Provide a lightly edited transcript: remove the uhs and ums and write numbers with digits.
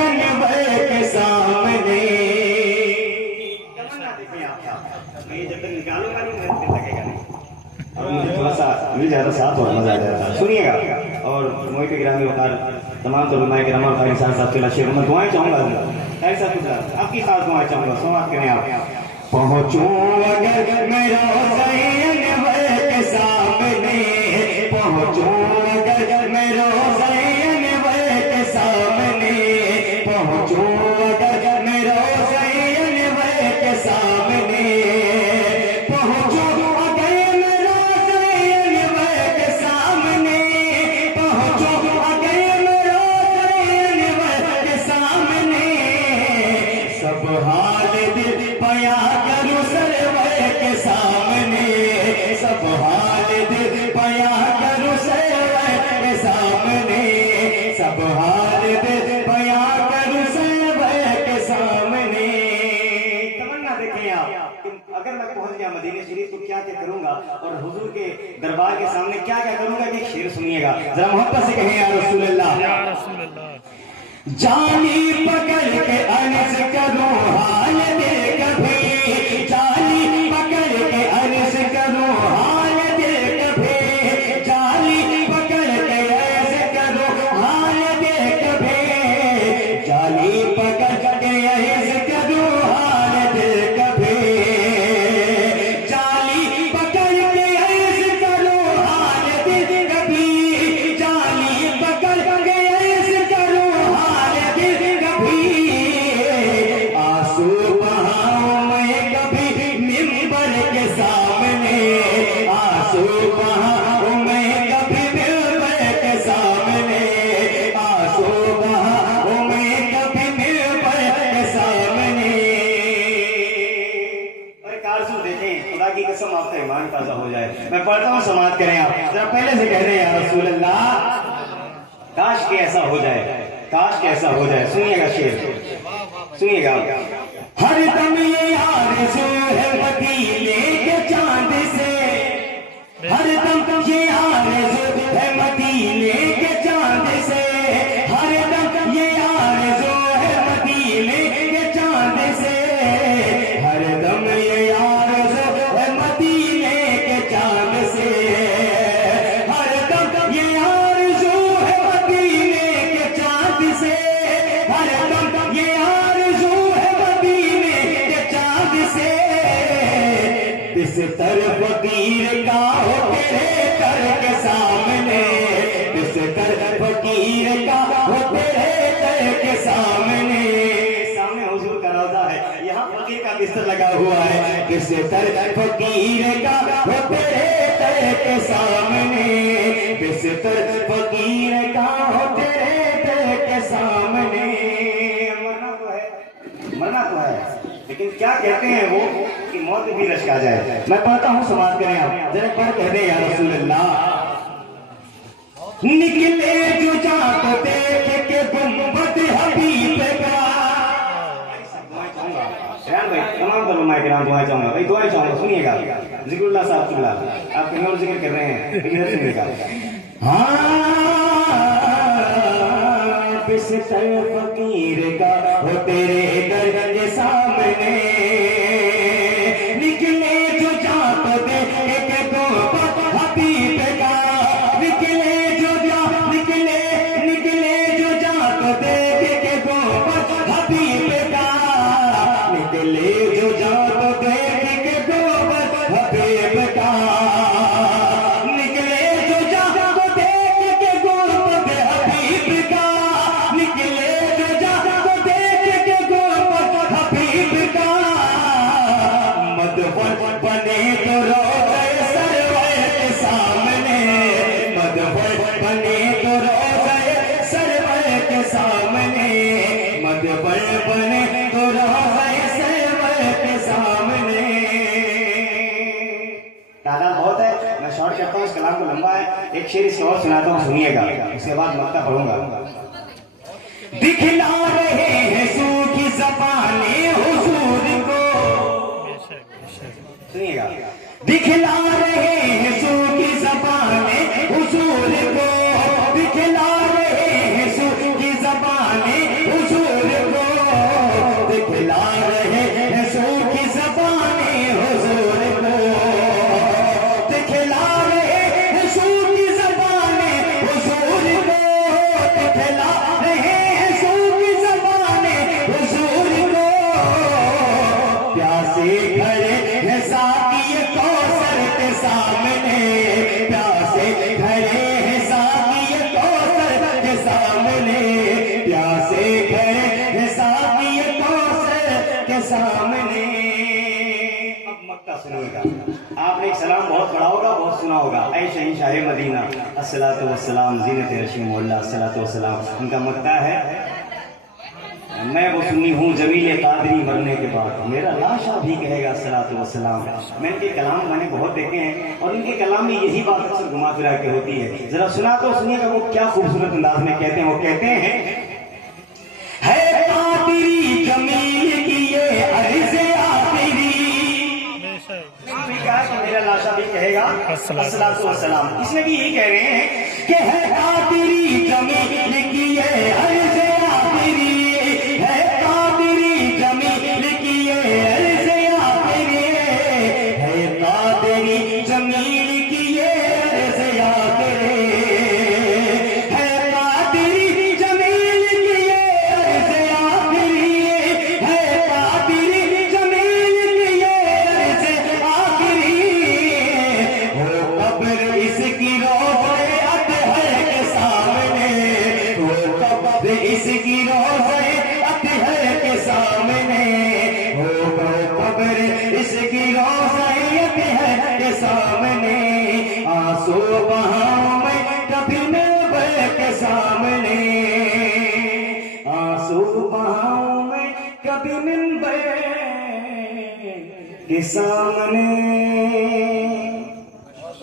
अनवर के सामने। मैं जब तक निकालूंगा नहीं मैं फिर लगेगा नहीं। और मुझे थोड़ा सा मिल जाता साथ और मजा आ जाता। सुनिएगा और मोहित गिरामी वकार तमाम तलुमाए के रमा भाई साहब के लिए शेर मैं दुआएं चाहूंगा। भाई साहब के साथ आपकी खास दुआएं चाहूंगा। समाप्त करें आप। पहुंचूं अगर मेरा अनवर के सामने, पहुंचूं अगर मेरा अनवर के सामने, पहुंचूं अगर मेरा अनवर के सामने, पहुंचूं अगर मेरा अनवर के सामने, पहुंचूं अगर मेरा अनवर के सामने, सब हाल दिल बयां करूं सरवर के सामने, सब हाल दिल बयां करूं सरवर के सामने, सब हाल दिल बयां करूं सरवर के सामने। तमन्ना देखें आप कि अगर मैं पहुंच गया मदीने शरीफ तो क्या क्या करूंगा और हुजूर के दरबार के सामने क्या क्या करूंगा कि शेर सुनिएगा जरा मोहब्बत से कहें या रसूल अल्लाह, या रसूल अल्लाह। जानी पकड़ के अर्ज करूं हाल दे कभी, जानी पकड़ के अर्ज करूं हाल दे कभी, जानी पकड़ के अर्ज करूं हाल दे कभी, जानी पकड़ के अर्ज करूं हाल दे कभी, जानी पकड़ के अर्ज करूं हाल दे कभी, जानी पकड़ के अर्ज करूं आंसू बहाऊं मैं कभी मिंबर के सामने, आंसू बहाऊं मैं कभी मिंबर के सामने, आंसू बहाऊं मैं कभी मिंबर के सामने। कारजू देखें खुदा की कसम आपका ईमान ताजा हो जाए। मैं पढ़ता हूँ समाप्त करें आप। जरा पहले से कह रहे हैं या रसूल अल्लाह, काश के ऐसा हो जाए, काश के ऐसा हो जाए। सुनिएगा शेर, सुनिएगा। हर दम ये आरज़ू है मदीने के चांद से, हर दम ये आरज़ू है मदीने के चांद से, हर दम ये आरज़ू है मदीने के चांद से, हर दम ये आरज़ू है मदीने के चांद से, हर दम ये आरज़ू है मदीने के चांद से, हर दम ये आरज़ू है मदीने के चांद से। बिस्तर फकीर का हो तेरे दर के सामने, बिस्तर फकीर का हो तेरे दर के सामने, सामने हुजूर का रौज़ा है, यहाँ फकीर का बिस्तर लगा हुआ है। बिस्तर फकीर का हो तेरे दर के सामने, बिस्तर फकीर का हो तेरे दर के सामने। मरना तो है लेकिन क्या कहते हैं वो कि मौत भी रश्क आ जाए। मैं पढ़ता हूँ समाप्त करें आप। जरा पढ़ कहते हैं या रसूल अल्लाह, निकले जो जात देख के गुंबद हबीब का। भाई तमाम दुआएं के नाम दुआएं चाहूंगा भाई, दुआएं चाहूंगा। सुनिएगा जिक्रुल्लाह साहब आप कहीं और जिक्र कर रहे हैं इधर सुनिएगा। हाँ बिस्तर फकीर का हो तेरे दर के सामने, निकले जो जात देख के गुंबद हबीब का, निकले जो जात देख के गुंबद हबीब का, निकले जो जात देख के गुंबद हबीब का, निकले जो जात देख के गुंबद हबीब का, निकले जो जात देख के गुंबद हबीब का। मदफन बने तो रोज़े सरवर के सामने, मदफन बने तो रोज़े सरवर के सामने, मदफन बने तो रोज़े सरवर के सामने। तादाद बहुत है, मैं शॉर्ट करता हूँ, इस कलाम को लंबा है। एक शेर इसके और सुनाता हूँ, सुनिएगा, उसके बाद मक्ता पढ़ूंगा। दिखला रहे हैं सूखी ज़बानें हुजूर को, सुनिएगा, दिखला रहे हैं सूखी ज़बानें हुजूर को, दिखला रहे हैं सूखी ज़बानें सामने। अब मक्का सुनिएगा, आपने एक सलाम बहुत पढ़ा होगा, बहुत सुना होगा, ऐ शहंशाह मदीना अस्सलातु वस्सलाम ज़ीनत रशीम मोहल्ला अस्सलातु वस्सलाम। उनका मक्का है, मैं वो सुनी हूँ जमील कादरी मरने के बाद मेरा लाशा भी कहेगा अस्सलातु वस्सलाम। मैं इनके कलाम मैंने बहुत देखे हैं और इनके कलाम में यही बात अक्सर घुमा फिरा के होती है। जरा सुना तो सुनिएगा वो क्या खूबसूरत अंदाज में कहते हैं। वो कहते हैं, है कादरी जमील की ये अर्ज़े आखिरी, मेरा लाशा भी कहेगा अस्सलातु वस्सलाम। इसमें भी यही कह रहे हैं कि है कादरी जमील की ये अर्ज़े आखिरी, है कादरी जमील की ये अर्ज़े आखिरी, है कादरी जमील की ये अर्ज़े आखिरी, है कादरी जमील की ये अर्ज़े आखिरी, है कादरी जमील की ये अर्ज़े आखिरी। हो कब्र इसकी रोज़े अतहर के सामने, हो कब्र इसकी रोज़े अतहर के सामने, हो कब्र इसकी रोज़े अतहर के सामने। आंसू बहाऊं मैं कभी मिंबर के सामने, आंसू बहाऊं मैं कभी मिंबर के सामने।